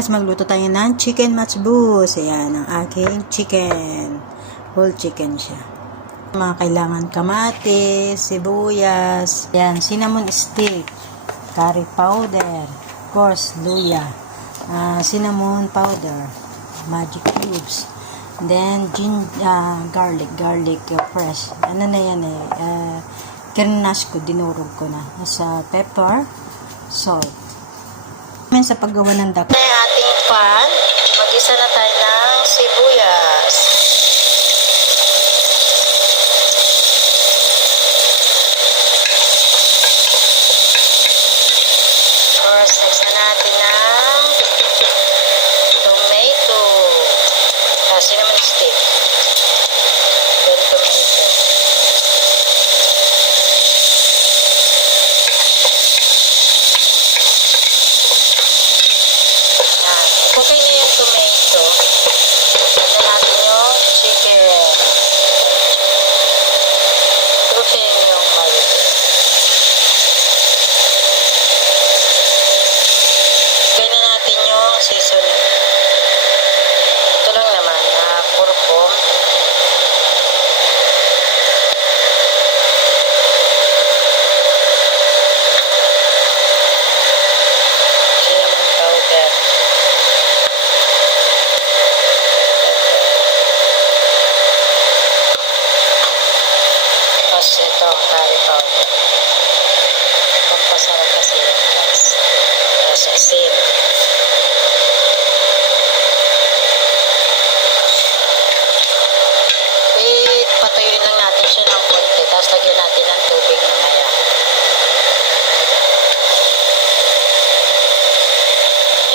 guys, magluto tayo ng chicken matchboos. Ayan, ang aking chicken. Whole chicken siya. Mga kailangan kamatis, sibuyas, ayan, cinnamon stick, curry powder, of course, luya, cinnamon powder, magic cubes, then garlic fresh. Ano na yan kirnas ko, dinurog ko na. Sa pepper, salt. Sa paggawa ng dako. Sa ating pan, mag-isa na tayo ng sibuyas. Tapos, next na natin ng tomato. Cinnamon stick. Then tomato. Okay na yung tomato. Tignan natin yung chicken. Trusin yung marinade. Tignan na natin yung seasoning. Ito lang naman na kurkum. Cinnamon powder. Tapos ito, curry powder. Pampasarap kasi yun, guys. Tapos asin. Patuyuin lang natin siya ng konti. Tapos lagyan natin ng tubig mamaya.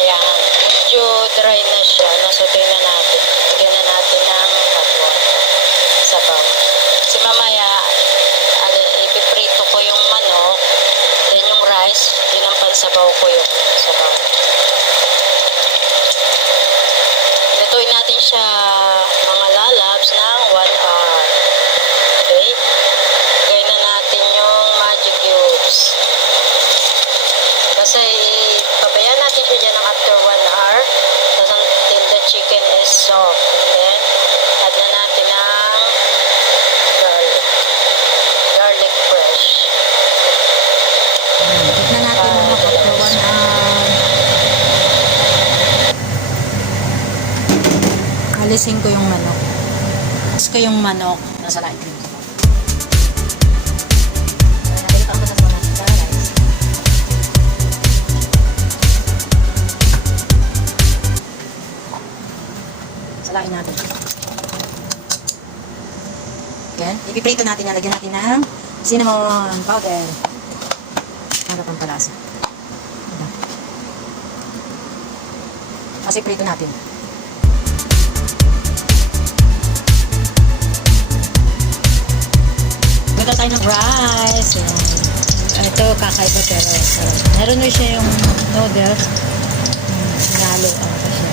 Ayan. Medyo dry na siya. Nasutin na natin. Lagyan na natin ng hot water. Sabaw. Kasi mamaya, ipiprito ko yung manok. Then yung rice, yun ang pansabaw ko yung sabaw. Lutuin natin siya mga lalabs ng 1 hour. Okay? Gawin na natin yung magic cubes. Kasi pabayaan natin siya dyan after 1 hour. Tapos until the chicken is soft. Then, add na natin ng garlic fresh. Tignan natin mga after 1 hour. Alisin ko yung manok. Alis ko yung manok. Nasa lahat ko. Salain natin. Yan. Ipiprito natin yan. Lagyan natin ng cinnamon powder. Para pampalasa. Kasi prito natin. Gata tayo ng rice. Yan. Ito kakaiba pero sarap. Meron na siya yung noodles. Nalo ako siya.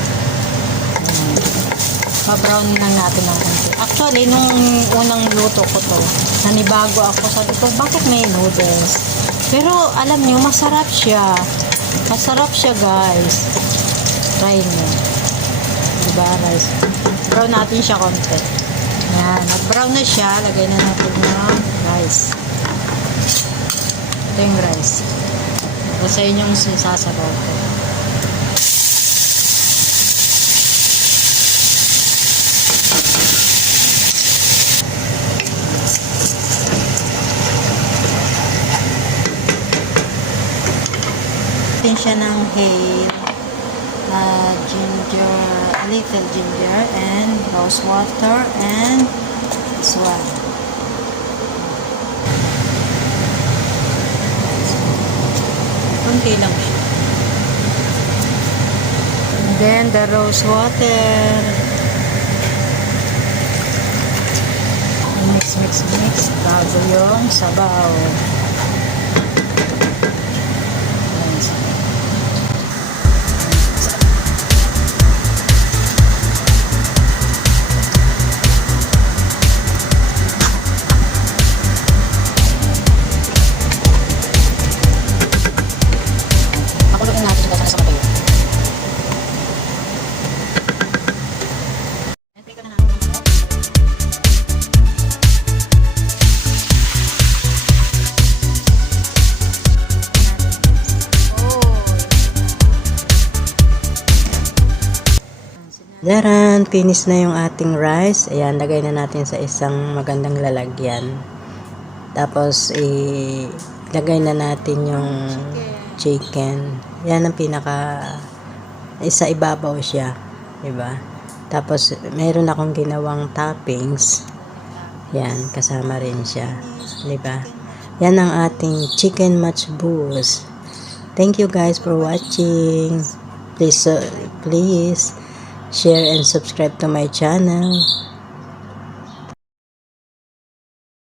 Pa-brown lang natin ng konti. Actually, nung unang luto ko to, nanibago ako. Sabi ko, bakit may noodles? Pero, alam nyo, masarap siya. Masarap siya, guys. Try nyo. Diba, rice? Brown natin siya konti. Yan. Nag-brown na siya. Lagay na natin ng rice. Ito yung rice. Basta yun yung sasabaw ko. Natin siya ng hay, ginger, a little ginger, and rose water, and this one. Kunti lang siya. And then the rose water. Mix. Bago yung sabaw. Daran, finish na yung ating rice. Ayan, lagay na natin sa isang magandang lalagyan. Tapos, lagay na natin yung chicken. Yan ang isa ibabaw siya. Diba? Tapos, meron akong ginawang toppings. Yan, kasama rin siya. Diba? Yan ang ating chicken matchboos. Thank you guys for watching. Please share and subscribe to my channel.